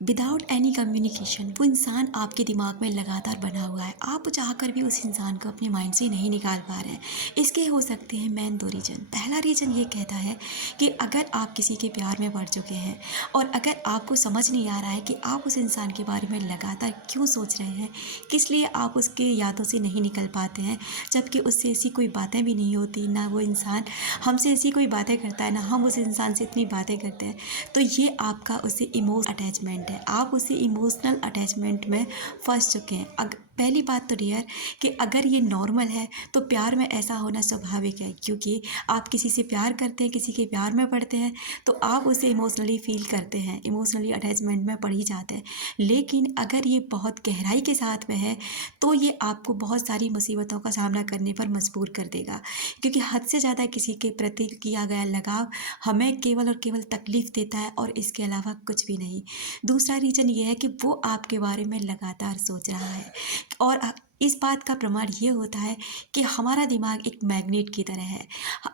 Without any communication वो इंसान आपके दिमाग में लगातार बना हुआ है। आप चाहकर भी उस इंसान को अपने माइंड से नहीं निकाल पा रहे हैं। इसके हो सकते हैं मेन 2 रीज़न। पहला रीज़न ये कहता है कि अगर आप किसी के प्यार में पड़ चुके हैं और अगर आपको समझ नहीं आ रहा है कि आप उस इंसान के बारे में लगातार क्यों सोच रहे हैं, किस लिए आप उसके यादों से नहीं निकल पाते हैं, जबकि उससे ऐसी कोई बातें भी नहीं होती, ना वो इंसान हमसे ऐसी कोई बातें करता है, ना हम उस इंसान से इतनी बातें करते हैं। तो ये आपका उससे इमोशनल अटैचमेंट है। आप उसी इमोशनल अटैचमेंट में फंस चुके हैं। पहली बात तो डियर कि अगर ये नॉर्मल है तो प्यार में ऐसा होना स्वाभाविक है, क्योंकि आप किसी से प्यार करते हैं, किसी के प्यार में पड़ते हैं तो आप उसे इमोशनली फील करते हैं, इमोशनली अटैचमेंट में पड़ ही जाते हैं। लेकिन अगर ये बहुत गहराई के साथ में है तो ये आपको बहुत सारी मुसीबतों का सामना करने पर मजबूर कर देगा, क्योंकि हद से ज़्यादा किसी के प्रति किया गया लगाव हमें केवल और केवल तकलीफ़ देता है और इसके अलावा कुछ भी नहीं। दूसरा रीज़न ये है कि वो आपके बारे में लगातार सोच रहा है और इस बात का प्रमाण ये होता है कि हमारा दिमाग एक मैग्नेट की तरह है।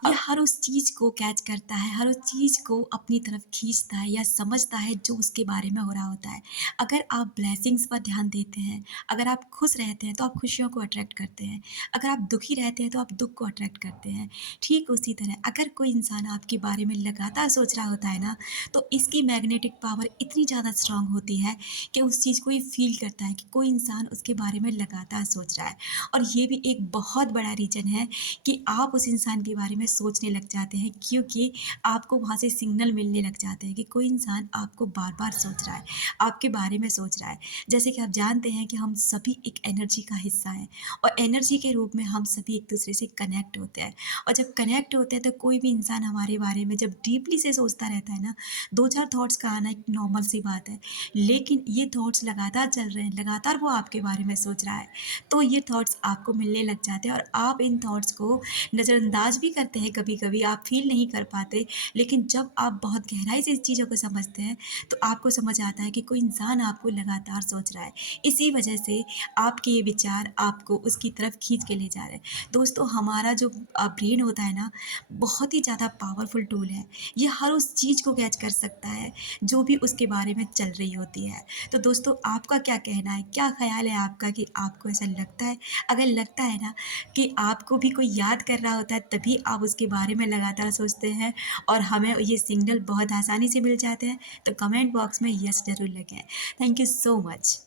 ये हर उस चीज़ को कैच करता है, हर उस चीज़ को अपनी तरफ खींचता है या समझता है जो उसके बारे में हो रहा होता है। अगर आप ब्लेसिंग्स पर ध्यान देते हैं, अगर आप खुश रहते हैं तो आप खुशियों को अट्रैक्ट करते हैं, अगर आप दुखी रहते हैं तो आप दुःख को अट्रैक्ट करते हैं। ठीक उसी तरह अगर कोई इंसान आपके बारे में लगातार सोच रहा होता है ना, तो इसकी मैग्नेटिक पावर इतनी ज़्यादा स्ट्रॉन्ग होती है कि उस चीज़ को ये फ़ील करता है कि कोई इंसान उसके बारे में लगातार सोच रहा है। और ये भी एक बहुत बड़ा रीज़न है कि आप उस इंसान के बारे में सोचने लग जाते हैं, क्योंकि आपको वहाँ से सिग्नल मिलने लग जाते हैं कि कोई इंसान आपको बार-बार सोच रहा है, आपके बारे में सोच रहा है। जैसे कि आप जानते हैं कि हम सभी एक एनर्जी का हिस्सा हैं और एनर्जी के रूप में हम सभी एक-दूसरे से कनेक्ट होते हैं। और जब कनेक्ट होते हैं तो कोई भी इंसान हमारे बारे में जब डीपली से सोचता रहता है ना, 2-4 थॉट्स का आना एक नॉर्मल सी बात है। लेकिन ये थॉट्स लगातार चल रहे हैं, लगातार वो आपके बारे में सोच रहा है, तो ये थॉट्स आपको मिलने लग जाते हैं और आप इन थॉट्स को नज़रअंदाज भी करते हैं कभी-कभी, आप फ़ील नहीं कर पाते। लेकिन जब आप बहुत गहराई से इस चीज़ों को समझते हैं, तो आपको समझ आता है कि कोई इंसान आपको लगातार सोच रहा है। इसी वजह से आपके ये विचार आपको उसकी तरफ खींच के ले जा रहे हैं। दोस्तों, हमारा जो ब्रेन होता है ना, बहुत ही ज़्यादा पावरफुल टूल है। ये हर उस चीज़ को कैच कर सकता है जो भी उसके बारे में चल रही होती है। तो दोस्तों, आपका क्या कहना है? क्या ख़्याल है आपका कि आपको ऐसा लगता है? अगर लगता है ना कि आपको भी कोई याद कर रहा होता है तभी आप उसके बारे में लगातार सोचते हैं और हमें ये सिग्नल बहुत आसानी से मिल जाते हैं, तो कमेंट बॉक्स में येस ज़रूर लिखें। Thank you so much.